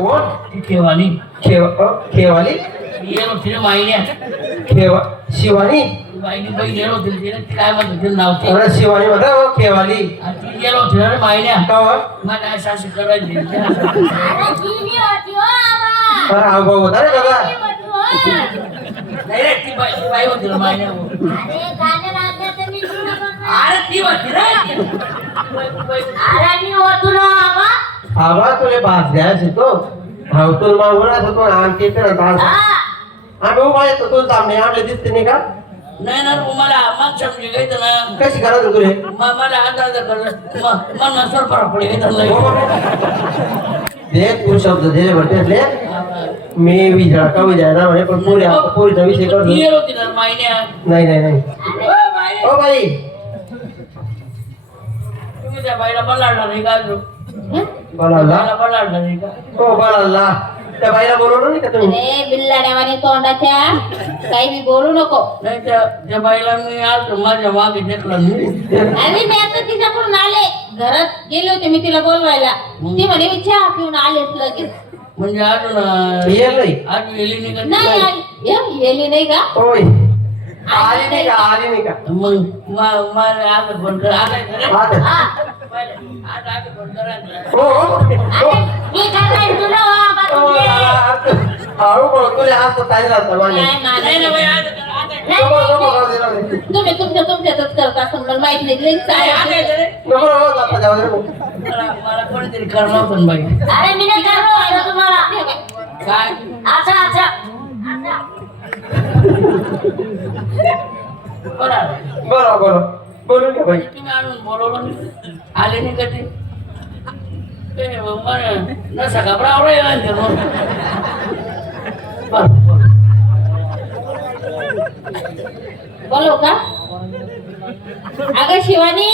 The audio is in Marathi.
कोण? ती केवाली खेवाली गेलो तिने माहिती शिवानी बाईनी बाई गेलो होती तिने ती काय म्हणत तिने नाव ते अरे शिवानी म्हणा हो खेवाली आणि ती गेलो होती रे माहिती का हो? मला सासू करायची अरे टीव्ही होती हो आबा. अरे हा भाऊ होता रे दादा टीव्ही होती हो. नाही रे ती बाई होती रे माहिती अरे गाणं लागलं मी तुला बघा. अरे ती होती रे अरे मी होतो ना आबा. आबा तुले बास घ्यायच तो भाऊ तुला मागून होतो आणखी फिरत हा. आम्ही उभा येतो तुला सामने आमले दिसते नाही का नाही ना मला मन समजे घ्यायचं ना कशी करायचं तुले मला अंदाज करलं मन नसर फरक पडे दे तू शब्द दे भरतेसले मी विजय का विजय ना म्हणे पण पोरीचा विषय कर गेलो होती ना माहिन्या नाही नाही नाही ओ बाई तुम्ही त्या बाईला बलाडला नाही का अजून? बोलावला बाईला बलाडला नाही का हो बोलावला त्या बाईला बोलवलं नाही का तुम्ही अरे बिल्लाड्यावाने तोंडाच्या काही बी बोलू नको. नाही त्या बाईला मी आज माझ्या मागे घेतलं मी अरे मी आता तिच्याकडून आले घरात गेले होते मी तिला बोलवायला. ती म्हणे मी चहा पिऊन आलेच लगेच. म्हणजे अजून येईल नाही आज गेली नाही का ती नाही बाई? आली. येली नाही का? होय आली नाही का आली नाही का मग मला आता फोन कर आलाय का रे? आता. हा. आज आधी फोन करा हो अरे मी काय तुला आबा तुझे. हळू बोलतो रे आज तर काय झालं मागे काय मानायचं? नाही ना बाई आज नाही, नाही, नाही. तुम्ही तुमच्यातच करत असं मला माहित नाही. लई काय चालेल. आलाय का रे? मला कोणीतरी करणार होतं बाई अरे मी नाही करणार तुम्हाला. काय अच्छा अच्छा. बरं बरं बोलून घ्या बाई तुम्ही आणून बोलवलं नाही. आले नाही कधी ते मग नसा घबरावलं आहे ना बरं बोलू का? अगं शिवानी